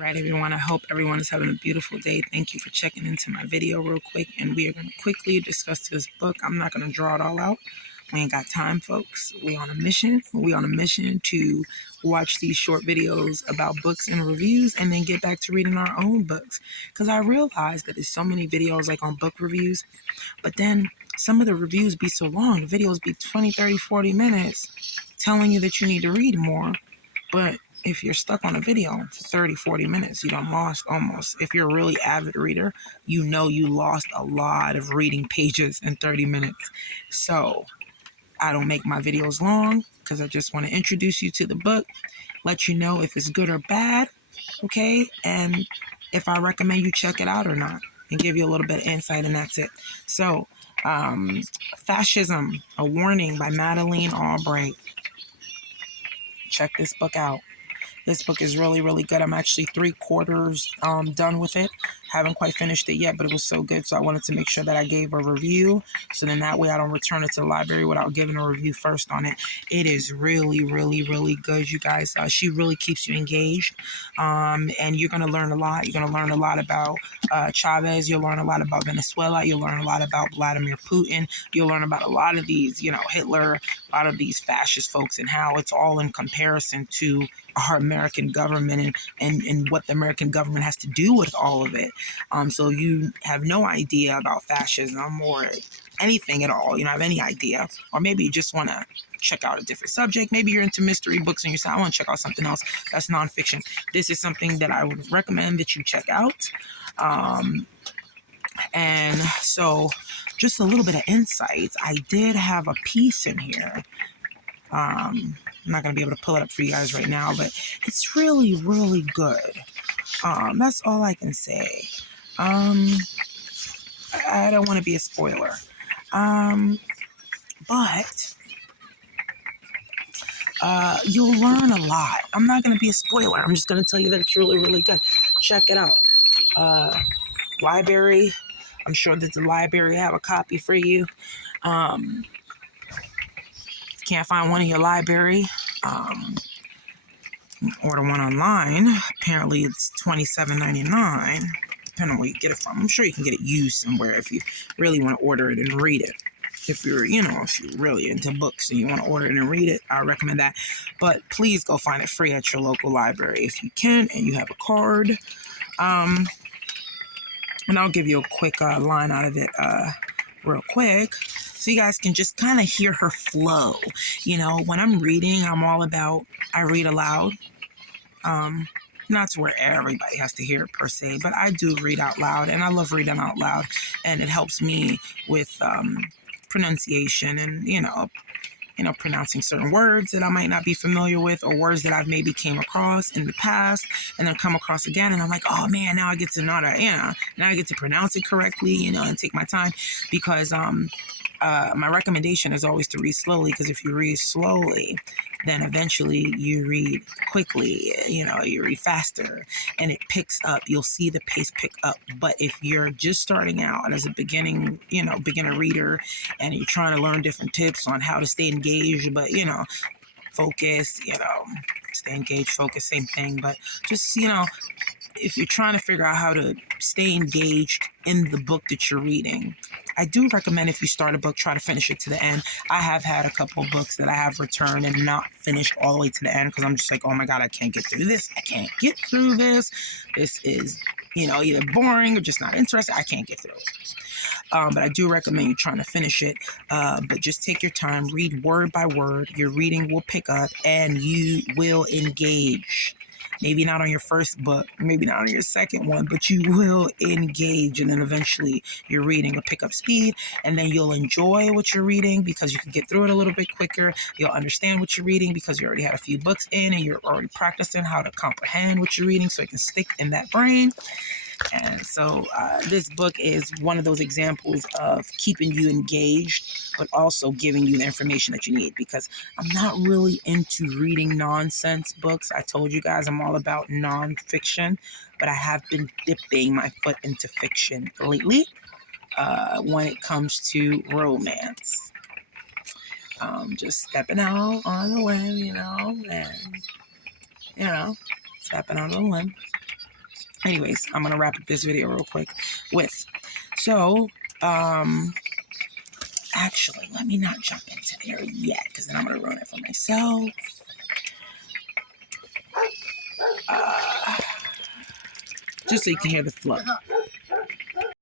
Right, everyone. I hope everyone is having a beautiful day. Thank you for checking into my video real quick. And we are going to quickly discuss this book. I'm not going to draw it all out. We ain't got time, folks. We on a mission. We on a mission to watch these short videos about books and reviews and then get back to reading our own books. Because I realize that there's so many videos like on book reviews, but then some of the reviews be so long. The videos be 20, 30, 40 minutes telling you that you need to read more. But if you're stuck on a video for 30, 40 minutes, you done lost almost. If you're a really avid reader, you know you lost a lot of reading pages in 30 minutes. So I don't make my videos long because I just want to introduce you to the book, let you know if it's good or bad, okay? And if I recommend you check it out or not, and give you a little bit of insight, and that's it. So, Fascism, A Warning by Madeleine Albright. Check this book out. This book is really, really good. I'm actually 3/4 done with it. Haven't quite finished it yet, but it was so good. So I wanted to make sure that I gave a review. So then that way I don't return it to the library without giving a review first on it. It is really, really, really good, you guys. She really keeps you engaged. And you're going to learn a lot. You're going to learn a lot about Chavez. You'll learn a lot about Venezuela. You'll learn a lot about Vladimir Putin. You'll learn about a lot of these, Hitler, a lot of these fascist folks and how it's all in comparison to our American government and what the American government has to do with all of it. So you have no idea about fascism or anything at all. You don't have any idea. Or maybe you just want to check out a different subject. Maybe you're into mystery books and you say, I want to check out something else that's nonfiction. This is something that I would recommend that you check out. And so just a little bit of insights. I did have a piece in here. I'm not going to be able to pull it up for you guys right now, but it's really, really good. That's all I can say. I don't want to be a spoiler. But you'll learn a lot. I'm not going to be a spoiler. I'm just going to tell you that it's really, really good. Check it out. Library. I'm sure that the library have a copy for you. Can't find one in your library, order one online. Apparently it's $27.99, depending on where you get it from. I'm sure you can get it used somewhere if you really want to order it and read it. If you're really into books and you want to order it and read it, I recommend that. But please go find it free at your local library if you can and you have a card. And I'll give you a quick line out of it real quick, so you guys can just kind of hear her flow. When I'm reading, I'm all about, I read aloud. Not to where everybody has to hear it per se, but I do read out loud, and I love reading out loud, and it helps me with pronunciation and, pronouncing certain words that I might not be familiar with, or words that I've maybe came across in the past and then come across again. And I'm like, oh man, now I get to know that, now I get to pronounce it correctly, and take my time, because my recommendation is always to read slowly, because if you read slowly, then eventually you read quickly, you read faster and it picks up. You'll see the pace pick up. But if you're just starting out as a beginner reader, and you're trying to learn different tips on how to stay engaged, but, focus, stay engaged, focus, same thing. But just, if you're trying to figure out how to stay engaged in the book that you're reading, I do recommend, if you start a book, try to finish it to the end. I have had a couple of books that I have returned and not finished all the way to the end, because I'm just like, oh my God, I can't get through this. I can't get through this. This is, either boring or just not interesting. I can't get through it. But I do recommend you trying to finish it. But just take your time, read word by word. Your reading will pick up and you will engage. Maybe not on your first book, maybe not on your second one, but you will engage. And then eventually your reading will pick up speed, and then you'll enjoy what you're reading because you can get through it a little bit quicker. You'll understand what you're reading because you already had a few books in and you're already practicing how to comprehend what you're reading so it can stick in that brain. And so this book is one of those examples of keeping you engaged, but also giving you the information that you need, because I'm not really into reading nonsense books. I told you guys I'm all about nonfiction, but I have been dipping my foot into fiction lately when it comes to romance. Just stepping out on the limb, and, stepping out on the limb. Anyways, I'm gonna wrap up this video real quick with, so, actually, let me not jump into there yet, because then I'm gonna ruin it for myself. Just so you can hear the flow.